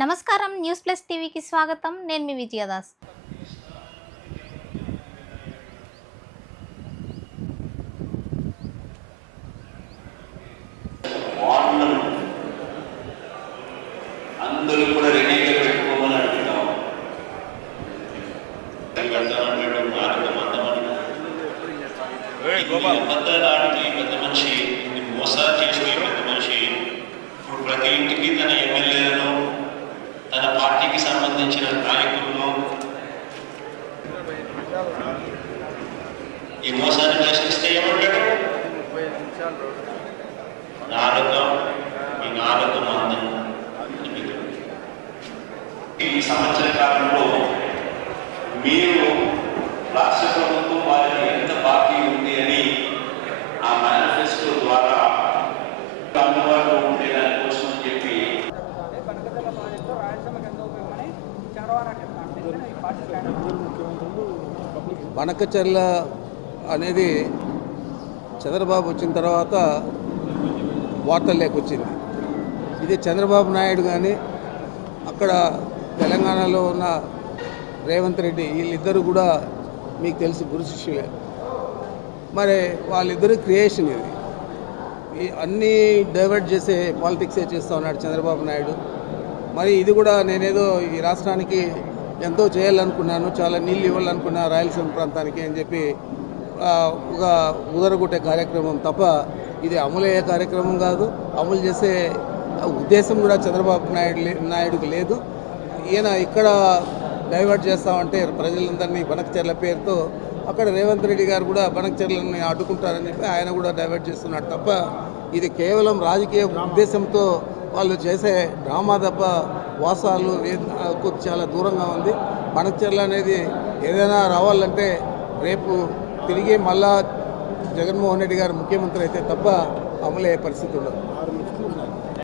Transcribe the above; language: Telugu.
నమస్కారం న్యూస్ ప్లస్ టీవీకి స్వాగతం. నేను మీ విజయదాస్ అందరూ కూడా రెడీగా పెట్టుకోమని అడుగుతాం. పెడతామంటాడు మార్గం ఈ మోసాన్ని ప్రశ్నిస్తే ఏమంటాడు? నాలుక ఈ నాలుక మందం. ఈ సంవత్సర కాలంలో మీరు వనకచర్ల అనేది చంద్రబాబు వచ్చిన తర్వాత వార్తల్లోకి వచ్చింది ఇది చంద్రబాబు నాయుడు కానీ అక్కడ తెలంగాణలో ఉన్న రేవంత్ రెడ్డి వీళ్ళిద్దరూ కూడా మీకు తెలిసి గురు శిష్యులే. మరి వాళ్ళిద్దరు క్రియేషన్ ఇది. ఈ అన్నీ డైవర్ట్ చేసే పాలిటిక్సే చేస్తూ ఉన్నాడు చంద్రబాబు నాయుడు. మరి ఇది కూడా నేనేదో ఈ రాష్ట్రానికి ఎంతో చేయాలనుకున్నాను చాలా నీళ్ళు ఇవ్వాలనుకున్నా రాయలసీమ ప్రాంతానికి అని చెప్పి ఒక ఉదరగొట్టే కార్యక్రమం తప్ప ఇది అమలయ్యే కార్యక్రమం కాదు. అమలు చేసే ఉద్దేశం కూడా చంద్రబాబు నాయుడు లే- నాయుడుకి లేదు. ఈయన ఇక్కడ డైవర్ట్ చేస్తామంటే ప్రజలందరినీ బనకచర్ల పేరుతో అక్కడ రేవంత్ రెడ్డి గారు కూడా బనకచర్లని అడ్డుకుంటారని చెప్పి ఆయన కూడా డైవర్ట్ చేస్తున్నాడు తప్ప ఇది కేవలం రాజకీయ ఉద్దేశంతో వాళ్ళు చేసే డ్రామా తప్ప వాసాలు వేదనకు చాలా దూరంగా ఉంది. బనకచర్ల అనేది ఏదైనా రావాలంటే రేపు తిరిగి మళ్ళా జగన్మోహన్ రెడ్డి గారు ముఖ్యమంత్రి అయితే తప్ప అమలయ్యే పరిస్థితి ఉండదు.